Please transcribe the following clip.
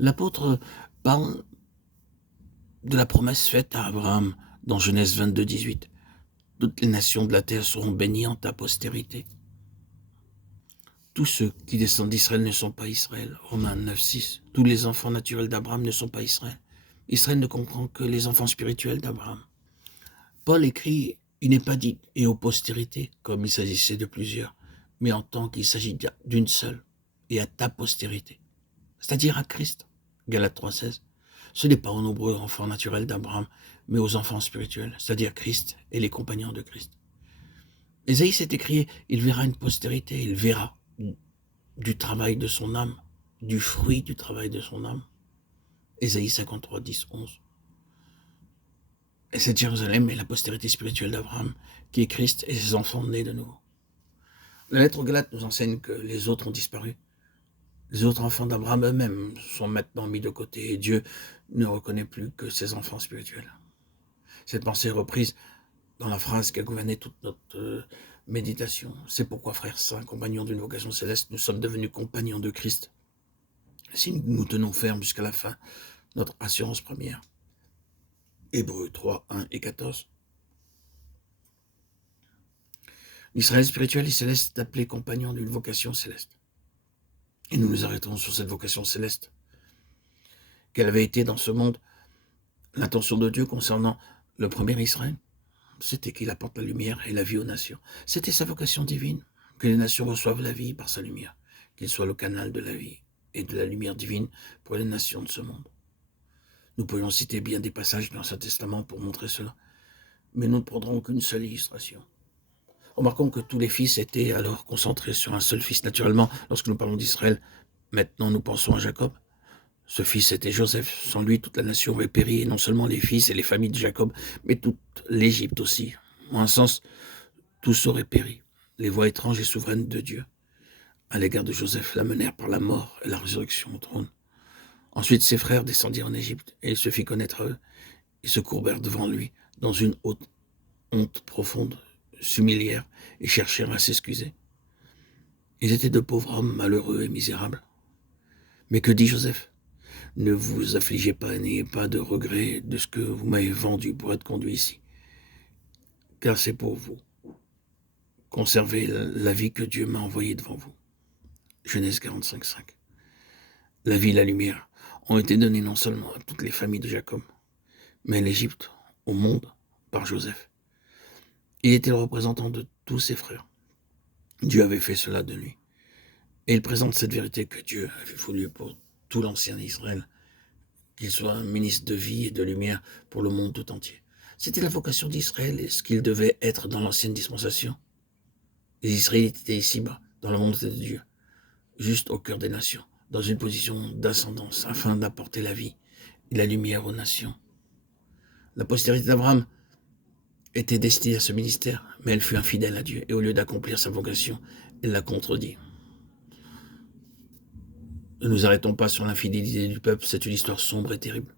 L'apôtre parle de la promesse faite à Abraham dans Genèse 22, 18. Toutes les nations de la terre seront bénies en ta postérité. Tous ceux qui descendent d'Israël ne sont pas Israël. Romains 9, 6. Tous les enfants naturels d'Abraham ne sont pas Israël. Israël ne comprend que les enfants spirituels d'Abraham. Paul écrit, il n'est pas dit et aux postérités, comme il s'agissait de plusieurs, mais en tant qu'il s'agit d'une seule, et à ta postérité, c'est-à-dire à Christ. Galates 3, 16. Ce n'est pas aux nombreux enfants naturels d'Abraham, mais aux enfants spirituels, c'est-à-dire Christ et les compagnons de Christ. Ésaïe s'est écrit, il verra une postérité, il verra du travail de son âme, du fruit du travail de son âme. Ésaïe 53, 10, 11. Et cette Jérusalem est la postérité spirituelle d'Abraham, qui est Christ et ses enfants nés de nouveau. La lettre aux Galates nous enseigne que les autres ont disparu. Les autres enfants d'Abraham eux-mêmes sont maintenant mis de côté et Dieu ne reconnaît plus que ses enfants spirituels. Cette pensée est reprise dans la phrase qui a gouverné toute notre méditation. C'est pourquoi, frères saints, compagnons d'une vocation céleste, nous sommes devenus compagnons de Christ. Si nous tenons ferme jusqu'à la fin, notre assurance première. Hébreux 3, 1 et 14. L'Israël spirituel et céleste est appelé compagnon d'une vocation céleste. Et nous nous arrêtons sur cette vocation céleste. Quelle avait été dans ce monde l'intention de Dieu concernant le premier Israël? C'était qu'il apporte la lumière et la vie aux nations. C'était sa vocation divine, que les nations reçoivent la vie par sa lumière, qu'il soit le canal de la vie et de la lumière divine pour les nations de ce monde. Nous pourrions citer bien des passages dans l'Ancien Testament pour montrer cela, mais nous ne prendrons qu'une seule illustration. Remarquons que tous les fils étaient alors concentrés sur un seul fils. Naturellement, lorsque nous parlons d'Israël, maintenant nous pensons à Jacob. Ce fils était Joseph. Sans lui, toute la nation aurait péri, et non seulement les fils et les familles de Jacob, mais toute l'Égypte aussi. En un sens, tous auraient péri. Les voies étranges et souveraines de Dieu à l'égard de Joseph l'amenèrent par la mort et la résurrection au trône. Ensuite, ses frères descendirent en Égypte, et il se fit connaître à eux. Ils se courbèrent devant lui, dans une haute honte profonde, s'humilièrent et cherchèrent à s'excuser. Ils étaient de pauvres hommes malheureux et misérables. Mais que dit Joseph? Ne vous affligez pas et n'ayez pas de regret de ce que vous m'avez vendu pour être conduit ici, car c'est pour vous. Conservez la vie que Dieu m'a envoyée devant vous. Genèse 45, 5. La vie et la lumière ont été données non seulement à toutes les familles de Jacob, mais à l'Égypte, au monde, par Joseph. Il était le représentant de tous ses frères. Dieu avait fait cela de lui. Et il présente cette vérité que Dieu avait voulu pour tout l'ancien Israël, qu'il soit un ministre de vie et de lumière pour le monde tout entier. C'était la vocation d'Israël et ce qu'il devait être dans l'ancienne dispensation. Les Israélites étaient ici-bas, dans la volonté de Dieu, juste au cœur des nations, dans une position d'ascendance, afin d'apporter la vie et la lumière aux nations. La postérité d'Abraham était destinée à ce ministère, mais elle fut infidèle à Dieu, et au lieu d'accomplir sa vocation, elle l'a contredit. Ne nous arrêtons pas sur l'infidélité du peuple, c'est une histoire sombre et terrible.